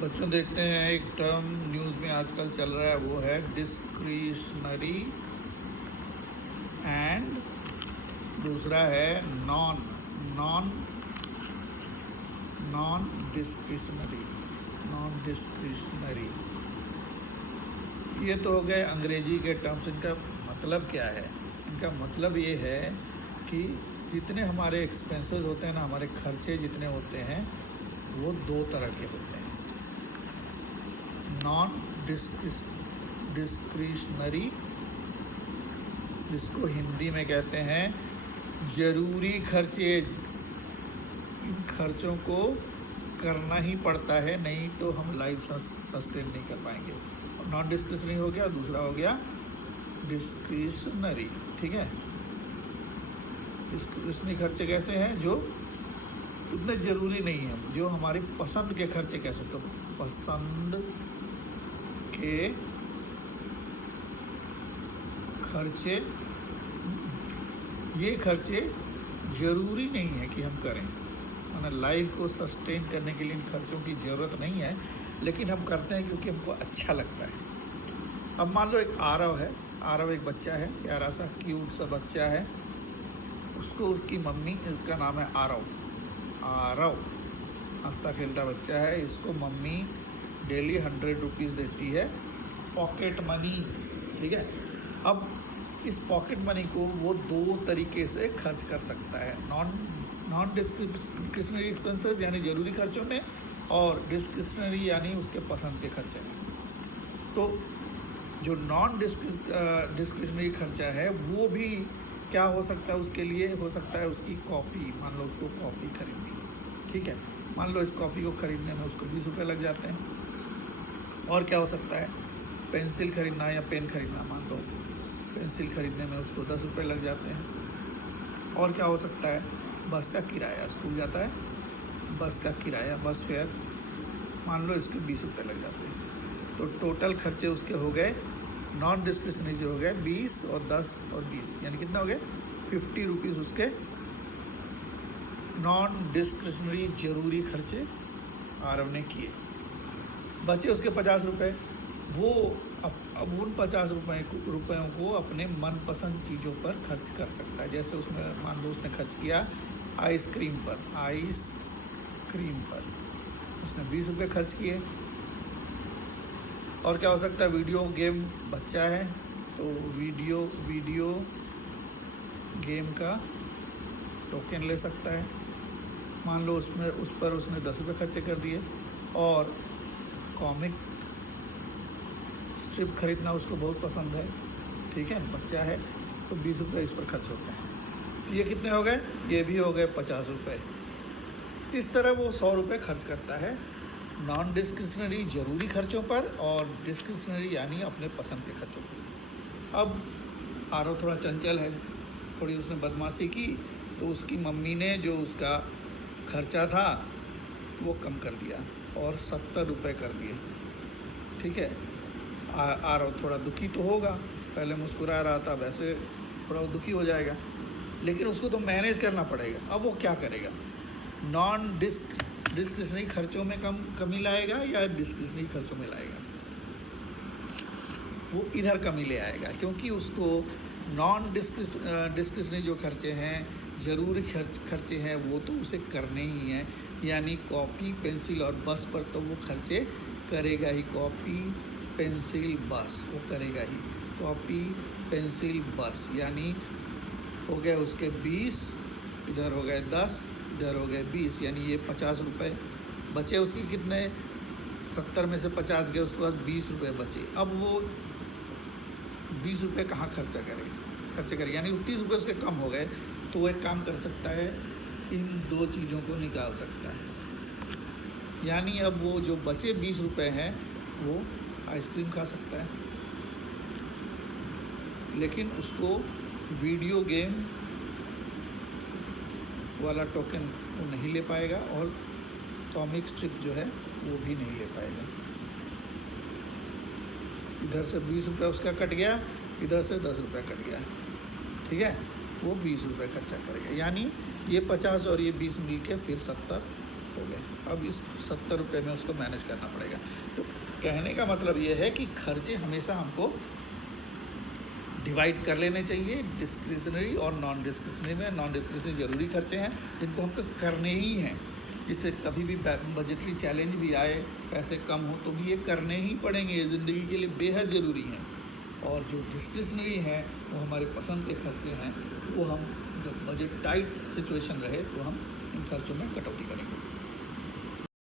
बच्चों देखते हैं एक टर्म न्यूज़ में आजकल चल रहा है, वो है डिस्क्रिशनरी एंड दूसरा है non non non discretionary non discretionary. ये तो हो गए अंग्रेजी के टर्म्स। इनका मतलब क्या है? इनका मतलब ये है कि जितने हमारे एक्सपेंसेस होते हैं ना, हमारे खर्चे जितने होते हैं वो दो तरह के होते हैं। नॉन डिस्क्रिशनरी, जिसको हिंदी में कहते हैं ज़रूरी खर्चे। इन खर्चों को करना ही पड़ता है, नहीं तो हम लाइफ सस्टेन नहीं कर पाएंगे। नॉन डिस्क्रिशनरी हो गया, दूसरा हो गया डिस्क्रिशनरी। ठीक है, डिस्क्रिशनरी खर्चे कैसे हैं? जो उतने ज़रूरी नहीं है, जो हमारी पसंद के खर्चे कैसे, तो पसंद के खर्चे, ये खर्चे ज़रूरी नहीं है कि हम करें। हमें लाइफ को सस्टेन करने के लिए इन खर्चों की ज़रूरत नहीं है, लेकिन हम करते हैं क्योंकि हमको अच्छा लगता है। अब मान लो एक आरव है, आरव एक बच्चा है, प्यारा सा क्यूट सा बच्चा है। उसको उसकी मम्मी, इसका नाम है आरव, आरव हंसता खेलता बच्चा है। इसको मम्मी डेली 100 रुपीज़ देती है, पॉकेट मनी। ठीक है, अब इस पॉकेट मनी को वो दो तरीके से खर्च कर सकता है। नॉन डिस्क्रिशनरी एक्सपेंसेस यानी ज़रूरी खर्चों में, और डिस्क्रिशनरी यानी उसके पसंद के खर्चे में। तो जो नॉन डिस्क्रिशनरी खर्चा है वो भी क्या हो सकता है? उसके लिए हो सकता है उसकी कॉपी। मान लो उसको कॉपी खरीदनी है, ठीक है, मान लो इस कॉपी को खरीदने में उसको 20 रुपये लग जाते हैं। और क्या हो सकता है? पेंसिल खरीदना या पेन खरीदना, मान लो पेंसिल खरीदने में उसको 10 रुपये लग जाते हैं। और क्या हो सकता है? बस का किराया, स्कूल जाता है, बस का किराया, बस फेयर, मान लो इसके 20 रुपये लग जाते हैं। तो टोटल खर्चे उसके हो गए नॉन डिस्क्रिशनरी जो हो गए 20 और 10 और 20, यानी कितना हो गए? 50 रुपीज़ उसके नॉन डिस्क्रिशनरी ज़रूरी खर्चे आरव ने किए। बचे उसके 50 रुपये। वो अब उन 50 रुपयों को अपने मनपसंद चीज़ों पर खर्च कर सकता है। जैसे उसमें मान लो उसने खर्च किया आइसक्रीम पर, आइसक्रीम पर उसने 20 रुपये खर्च किए। और क्या हो सकता है? वीडियो गेम, बच्चा है तो वीडियो गेम का टोकन ले सकता है, मान लो उस पर उसने 10 रुपये खर्चे कर दिए। और कॉमिक स्ट्रिप खरीदना उसको बहुत पसंद है, ठीक है, बच्चा है, तो 20 रुपये इस पर खर्च होते हैं। ये कितने हो गए? ये भी हो गए 50 रुपये। इस तरह वो 100 रुपये खर्च करता है नॉन डिस्क्रिशनरी ज़रूरी खर्चों पर, और डिस्क्रिशनरी यानी अपने पसंद के खर्चों पर। अब आरव थोड़ा चंचल है, थोड़ी उसने बदमाशी की, तो उसकी मम्मी ने जो उसका खर्चा था वो कम कर दिया और 70 रुपये कर दिए। ठीक है, आरव थोड़ा दुखी तो होगा, पहले मुस्कुरा रहा था, वैसे थोड़ा दुखी हो जाएगा, लेकिन उसको तो मैनेज करना पड़ेगा। अब वो क्या करेगा? नॉन डिस्क्रिशनरी खर्चों में कमी लाएगा या डिस्क्रिशनरी खर्चों में लाएगा? वो इधर कमी ले आएगा, क्योंकि उसको नॉन डिस्क्रिशनरी जो खर्चे हैं, ज़रूरी खर्चे हैं, वो तो उसे करने ही हैं। यानी कॉपी, पेंसिल और बस पर तो वो खर्चे करेगा ही। कॉपी, पेंसिल, बस वो करेगा ही। कॉपी, पेंसिल, बस, यानी हो गए उसके 20, इधर हो गए 10, इधर हो गए 20, यानी ये 50 रुपये बचे उसके। कितने? 70 में से 50 गए, उसके बाद 20 रुपये बचे। अब वो 20 रुपये कहाँ खर्चे करें? यानी 30 रुपये उसके कम हो गए, तो वो एक काम कर सकता है, इन दो चीज़ों को निकाल सकता है। यानी अब वो जो बचे 20 रुपये हैं वो आइसक्रीम खा सकता है, लेकिन उसको वीडियो गेम वाला टोकन वो नहीं ले पाएगा, और कॉमिक स्ट्रिप जो है वो भी नहीं ले पाएगा। इधर से 20 रुपये उसका कट गया, इधर से 10 रुपये कट गया, ठीक है, वो 20 रुपये खर्चा करेगा। यानी ये 50 और ये 20 मिल के फिर 70 हो गए। अब इस 70 रुपये में उसको मैनेज करना पड़ेगा। तो कहने का मतलब ये है कि खर्चे हमेशा हमको डिवाइड कर लेने चाहिए, डिस्क्रिशनरी और नॉन डिस्क्रिशनरी में। नॉन डिस्क्रिशनरी ज़रूरी खर्चे हैं जिनको हमको करने ही हैं, जिससे कभी भी बजटरी चैलेंज भी आए, पैसे कम हो तो भी ये करने ही पड़ेंगे, ज़िंदगी के लिए बेहद ज़रूरी हैं। और जो डिस्क्रिशनरी हैं वो हमारे पसंद के खर्चे हैं, वो हम जब बजट टाइट सिचुएशन रहे तो हम इन खर्चों में कटौती करेंगे।